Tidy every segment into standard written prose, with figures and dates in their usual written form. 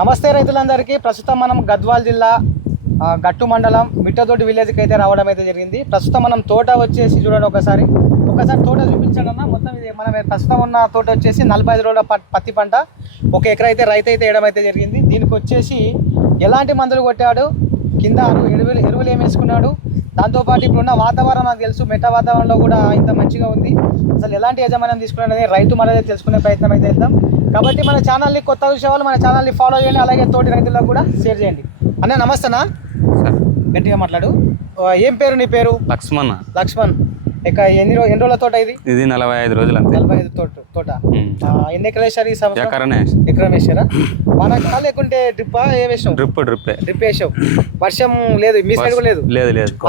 నమస్తే రైతులందరికీ. ప్రస్తుతం మనం గద్వాల్ జిల్లా గట్టు మండలం మిట్టతోటి విలేజ్కి అయితే రావడం అయితే జరిగింది. ప్రస్తుతం మనం తోట వచ్చేసి చూడండి, ఒకసారి తోట చూపించండి అన్న. మొత్తం ఇది మనం ప్రస్తుతం ఉన్న తోట వచ్చేసి 45 రోజుల పత్తి పంట. 1 ఎకరా అయితే రైతు అయితే వేయడం అయితే జరిగింది. దీనికి వచ్చేసి ఎలాంటి మందులు కొట్టాడు, కింద ఎరువులు ఏం వేసుకున్నాడు, దాంతోపాటు ఇప్పుడున్న వాతావరణం నాకు తెలుసు, మెట్ట వాతావరణంలో కూడా ఇంత మంచిగా ఉంది. అసలు ఎలాంటి యజమాన్యం తీసుకున్నాడని రైతు మనదే తెలుసుకునే ప్రయత్నం అయితే చేద్దాం. కాబట్టి మన ఛానల్ని కొత్త విషయాలు మన ఛానల్ని ఫాలో చేయండి, అలాగే తోటి రైతులకు కూడా షేర్ చేయండి. అన్న నమస్తేనా, గట్టిగా మాట్లాడు. ఏం పేరు నీ పేరు? లక్ష్మణ్. ఇక ఎన్ని రోజుల తోట ఇది? 45 రోజులు. 45 తోట. ఎన్ని ఎకరాలు వేసారు ఈ సంవత్సరం? ఎకరం వేసారా? వానకాలం లేకుంటే డ్రిప్ వేసాం? డ్రిప్ వేసావు. వర్షం లేదు మీ సైడ్ కూడా లేదు?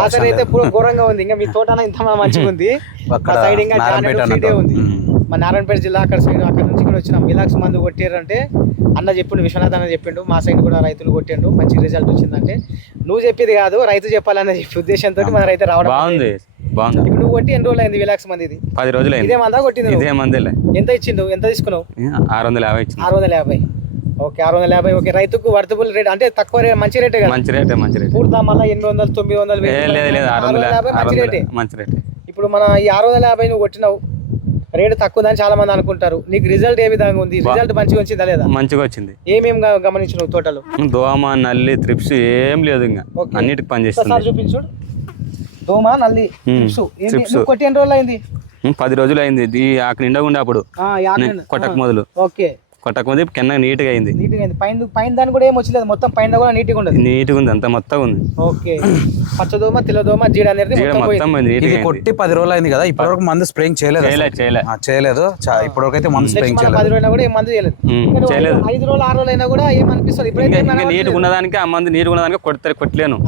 ఆ సైడ్ అయితే ఘోరంగా ఉంది. ఇంకా మీ తోట ఇంత మంచిగా ఉంది. సైడ్ ఇంకా ఉంది. మా నారాయణపేట జిల్లా అక్కడ నుంచి కూడా వచ్చినాం. విలాక్స్ మందు కొట్టారంటే అన్న చెప్పిండు, విశ్వనాథ్ అన్న చెప్పిండు, మా సైడ్ కూడా రైతులు కొట్టిండు, మంచి రిజల్ట్ వచ్చిందంటే. నువ్వు చెప్పేది కాదు, రైతు చెప్పాలన్న ఉద్దేశంతో మన రైతు రావడం బాగుంది. ఇప్పుడు నువ్వు కొట్టి ఎన్ని రోజులు అయింది? విలాక్స్ మంది ఇది 10 రోజులు. ఇదే మందా కొట్టింది? ఇదే మందే. ఎంత ఇచ్చిండు? ఎంత తీసుకున్నావు? 650. 650. ఓకే, 650. ఓకే, రైతుకు వర్తబుల్ రేట్ అంటే తక్కువ రేట్, మంచి రేటే కదా? మంచి రేట్. పూర్తా మళ్ళీ 800, 900, 650 మంచి రేటే. ఇప్పుడు మన ఈ 650 నువ్వు కొట్టినావు, రేటు తక్కువదని చాలా మంది అనుకుంటారు. నీకు రిజల్ట్ ఏ విధంగా ఉంది? రిజల్ట్ మంచిగా వచ్చిందా లేదా? మంచిగా వచ్చింది. ఏమేమి గమనించినావు తోటలో? దోమ, నల్లి, త్రిప్స్ ఏం లేదు, ఇంకా అన్నిటికి పనిచేస్తుంది. చూపించు. దోమ, నల్లి, త్రిప్స్ కొట్టి ఎన్ని రోజులు అయింది? 10 రోజులు అయింది. ఆకు నిండా ఉండే అప్పుడు కొట్టక మొదలు. ఓకే, కొట్టక మొదలు కింద నీట్గా అయింది. పైన దాని కూడా ఏం వచ్చలేదు, మొత్తం పైన కూడా నీట్గా ఉంది, అంత మొత్తం ఉంది. ఓకే, పచ్చదోమ, తెల్లదోమ, జీడ అనేది మొత్తం కొట్టి 10 రోజులు అయింది కదా. ఇప్పటివరకు మందు స్ప్రేయింగ్ చేయలేదు. ఇప్పటివరకు అయితే మందు స్ప్రేయింగ్ 10 రోజులు కూడా ఏం మందు చేయలేదు. 5 రోజులు 6 రోజులు అయినా కూడా ఏమనిపిస్తుంది? ఇప్పుడైతే నీట్గా ఉన్నదానికి ఆ మందు నీట్గా ఉన్నదానికి కొట్టలేను.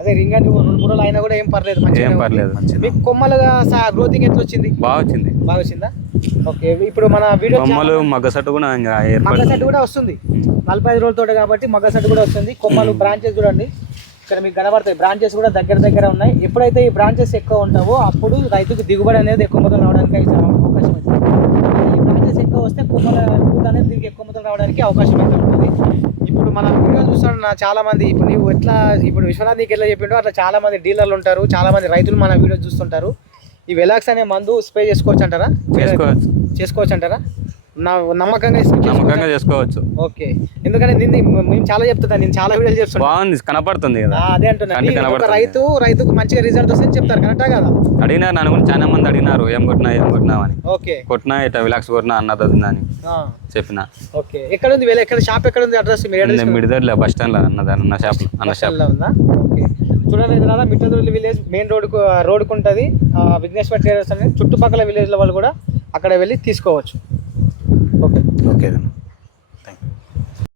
అదే రింగా నువ్వు 2 మూడలు అయినా కూడా ఏం పర్లేదు, మీకు కొమ్మలుగా గ్రోతింగ్ ఎట్లా వచ్చింది? బాగా వచ్చిందా? ఓకే, ఇప్పుడు మన వీడియో కొమ్మలు మగ్గసట్టు కూడా వస్తుంది. 45 రోజుల తోట కాబట్టి మగ్గసట్టు కూడా వస్తుంది. కొమ్మలు బ్రాంచెస్ చూడండి, ఇక్కడ మీకు కనబడతాయి. బ్రాంచెస్ కూడా దగ్గర ఉన్నాయి. ఎప్పుడైతే ఈ బ్రాంచెస్ ఎక్కువ ఉంటావో అప్పుడు రైతుకు దిగుబడి అనేది ఎక్కువ మొదలు రావడానికి అవకాశం అవుతుంది. ఈ బ్రాంచెస్ ఎక్కువ వస్తే కొమ్మల పూత అనేది దీనికి ఎక్కువ మొదలు రావడానికి అవకాశం అయితే ఉంటుంది. ఇప్పుడు మన వీడియో చూస్తున్న చాలా మంది, ఇప్పుడు నువ్వు ఇప్పుడు విశ్వనాథ్ నీకు ఎట్లా చెప్పిండో అట్లా చాలా మంది డీలర్లు ఉంటారు, చాలా మంది రైతులు మన వీడియో చూస్తుంటారు. ఈ వెలాక్స్ అనే మందు స్ప్రే చేసుకోవచ్చు అంటారా? చేసుకోవచ్చు అంటారా? నమ్మకంగా చేసుకోవచ్చు. ఓకే, ఎందుకంటే నేను చాలా చెప్తాను, నేను చాలా వీడియోలు చెప్తాను. బాగుంది, కనపడుతుంది కదా. అదే అంటున్నా, రైతుకు మంచిగా రిజల్ట్ వస్తే చెప్తారు, కరెక్టా కదా? అడిగినారు నన్ను కూడా చాలా మంది అడిగినారు, ఏం కొట్టినావు అని. ఓకే, కొట్టినా ఇట్లా విలాక్స్ కొట్టినా అన్నది అని చెప్పిన. ఓకే, ఎక్కడ ఉంది షాప్? ఎక్కడ ఉంది అడ్రస్? మిడిదర్లో బస్ స్టాండ్ లో అన్న షాప్ లో ఉందా? ఓకే, చూడండి ఇతర మిట్టదొల్లి విలేజ్ మెయిన్ రోడ్కు ఉంటుంది. విఘ్నేశ్వర ట్రేడర్స్ అనేది చుట్టుపక్కల విలేజ్ల వాళ్ళు కూడా అక్కడ వెళ్ళి తీసుకోవచ్చు. ఓకే.